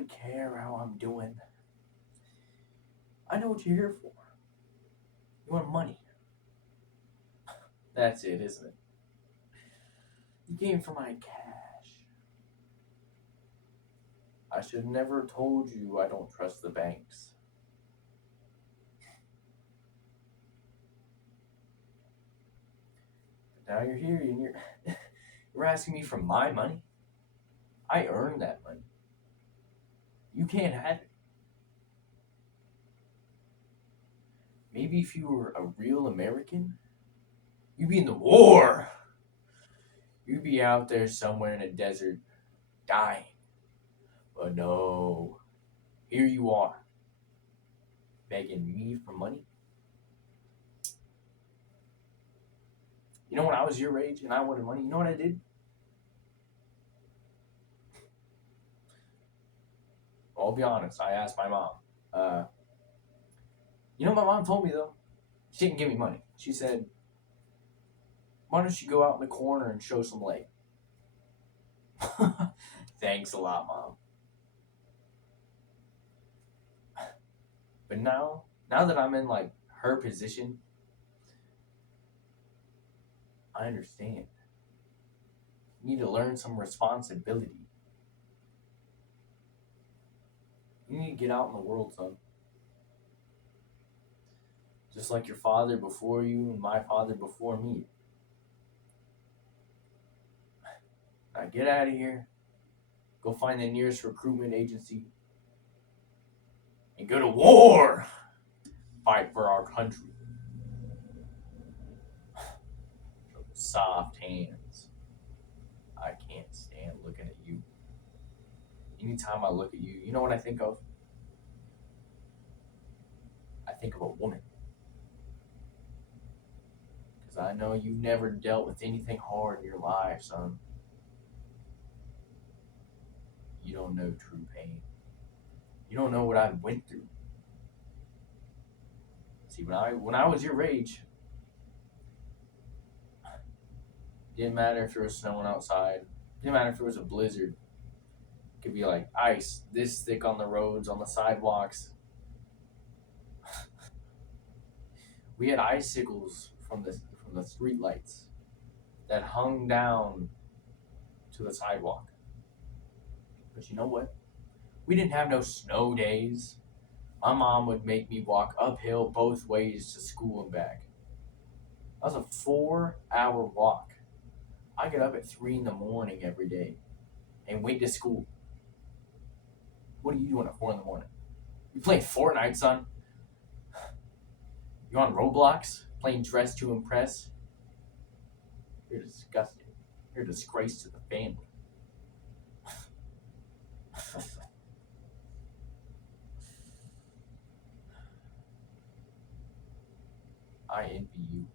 really care how I'm doing. I know what you're here for. You want money. That's it, isn't it? You came for my cash. I should have never told you I don't trust the banks. But now you're here and you're asking me for my money. I earned that money. You can't have it. Maybe if you were a real American, you'd be in the war. You'd be out there somewhere in a desert, dying. But no, here you are, begging me for money. You know, when I was your age and I wanted money, you know what I did? Well, I'll be honest. I asked my mom. Uh, you know what my mom told me though? She didn't give me money. She said, "Why don't you go out in the corner and show some leg?" Thanks a lot, mom. But now that I'm in like her position, I understand. You need to learn some responsibility. You need to get out in the world, son. Just like your father before you and my father before me. Now get out of here. Go find the nearest recruitment agency and go to war. Fight for our country. Soft hands. I can't stand looking at you. Anytime I look at you, you know what I think of? I think of a woman. Because I know you've never dealt with anything hard in your life, son. You don't know true pain. You don't know what I went through. See, when I was your age, didn't matter if there was snowing outside. Didn't matter if it was a blizzard. It could be like ice this thick on the roads, on the sidewalks. We had icicles from the street lights that hung down to the sidewalk. But you know what? We didn't have no snow days. My mom would make me walk uphill both ways to school and back. That was a 4-hour walk. I get up at 3 in the morning every day and wait to school. What are you doing at 4 in the morning? You playing Fortnite, son? You on Roblox? Playing Dress to Impress? You're disgusting. You're a disgrace to the family. I envy you.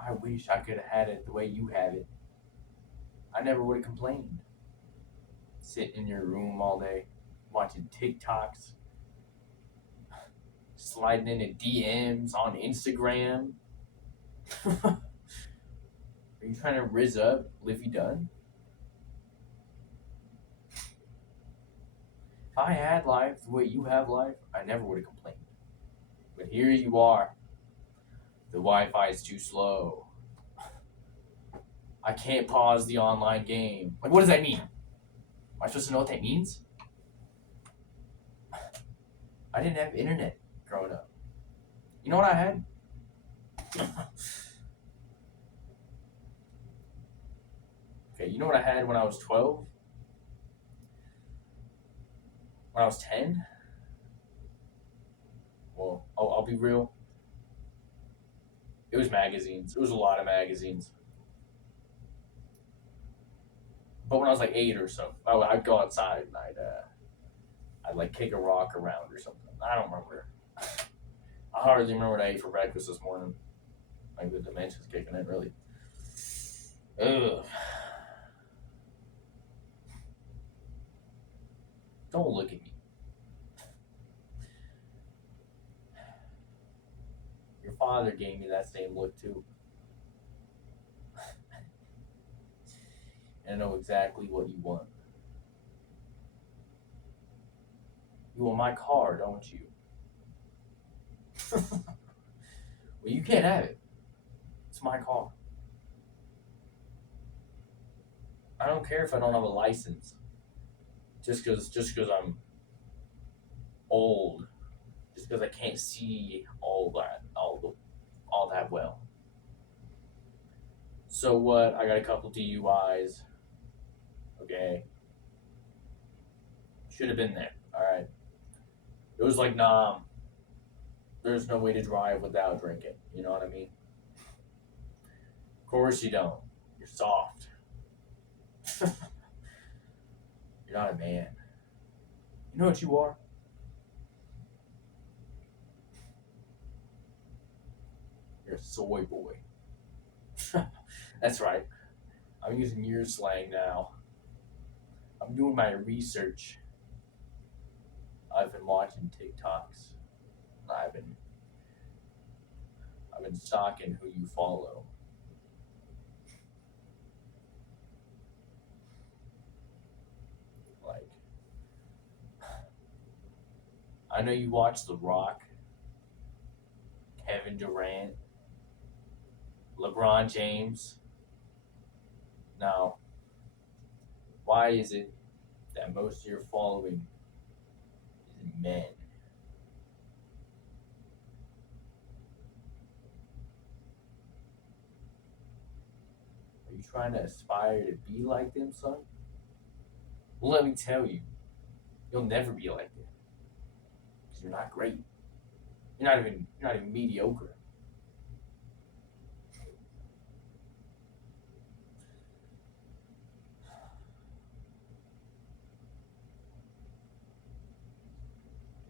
I wish I could have had it the way you have it. I never would have complained. Sitting in your room all day, watching TikToks, sliding into DMs on Instagram. Are you trying to rizz up Liffy Dunn? If I had life the way you have life, I never would have complained. But here you are. The Wi-Fi is too slow. I can't pause the online game. Like, what does that mean? Am I supposed to know what that means? I didn't have internet growing up. You know what I had? Okay, you know what I had when I was 12? When I was 10? Well, I'll be real. It was magazines. It was a lot of magazines. But when I was like 8 or so, I'd go outside and I'd like kick a rock around or something. I don't remember. I hardly remember what I ate for breakfast this morning. Like the dementia's kicking in, really. Ugh. Don't look at me. Your father gave me that same look too. And I know exactly what you want. You want my car, don't you? Well, you can't have it. It's my car. I don't care if I don't have a license. Just because I'm old. Just because I can't see all that well. So what? I got a couple DUIs. Okay, should have been there. All right. It was like, nah, there's no way to drive without drinking. You know what I mean? Of course you don't. You're soft. You're not a man. You know what you are? You're a soy boy. That's right. I'm using your slang now. I'm doing my research. I've been watching TikToks. I've been I've been stalking who you follow. Like, I know you watch The Rock, Kevin Durant, LeBron James. Now, why is it that most of your following is men? Are you trying to aspire to be like them, son? Well, let me tell you, you'll never be like them because you're not great. You're not even mediocre.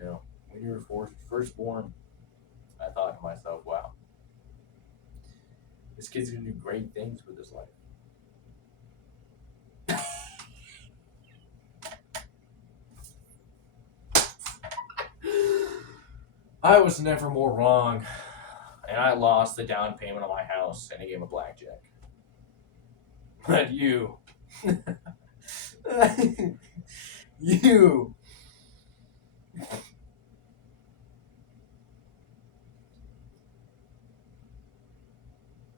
You know, when you were first born, I thought to myself, wow, this kid's gonna do great things with his life. I was never more wrong, and I lost the down payment on my house in a game of blackjack. But you,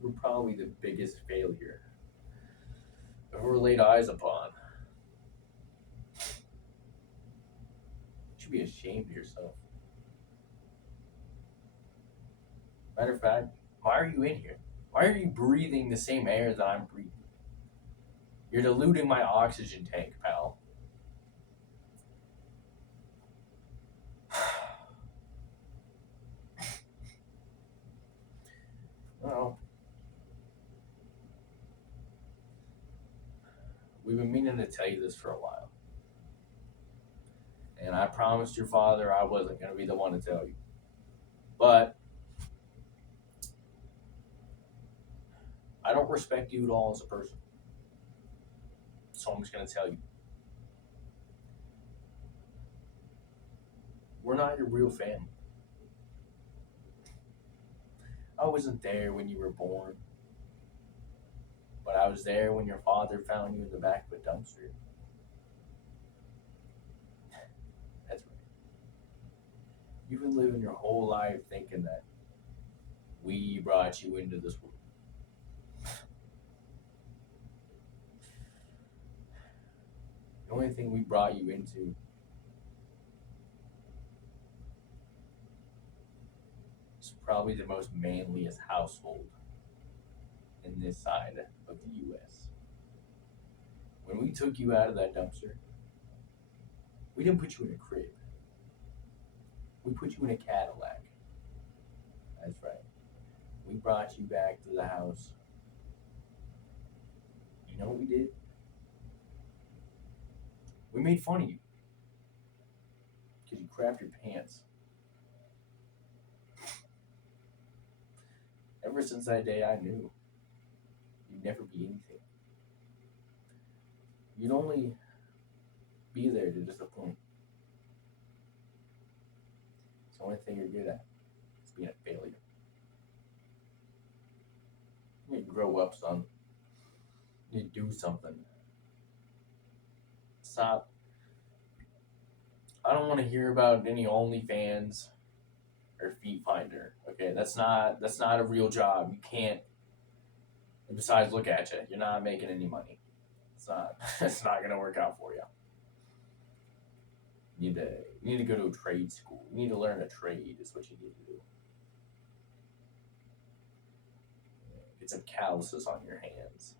were probably the biggest failure I've ever laid eyes upon. You should be ashamed of yourself. Matter of fact, why are you in here? Why are you breathing the same air that I'm breathing? You're diluting my oxygen tank, pal. Well, we've been meaning to tell you this for a while. And I promised your father I wasn't going to be the one to tell you. But I don't respect you at all as a person. So I'm just going to tell you. We're not your real family. I wasn't there when you were born, but I was there when your father found you in the back of a dumpster. That's right. You've been living your whole life thinking that we brought you into this world. The only thing we brought you into is probably the most manliest household in this side of the U.S. When we took you out of that dumpster, we didn't put you in a crib. We put you in a Cadillac. That's right. We brought you back to the house. You know what we did? We made fun of you because you crapped your pants. Ever since that day, I knew you'd never be anything. You'd only be there to disappoint. It's the only thing you're good at. It's being a failure. You need to grow up, son. You need to do something. Stop I don't want to hear about any OnlyFans or Feet Finder. Okay, that's not a real job. You can't. Besides, look at you. You're not making any money. It's not. It's not gonna work out for you. You need to go to a trade school. You need to learn a trade. Is what you need to do. Get some calluses on your hands.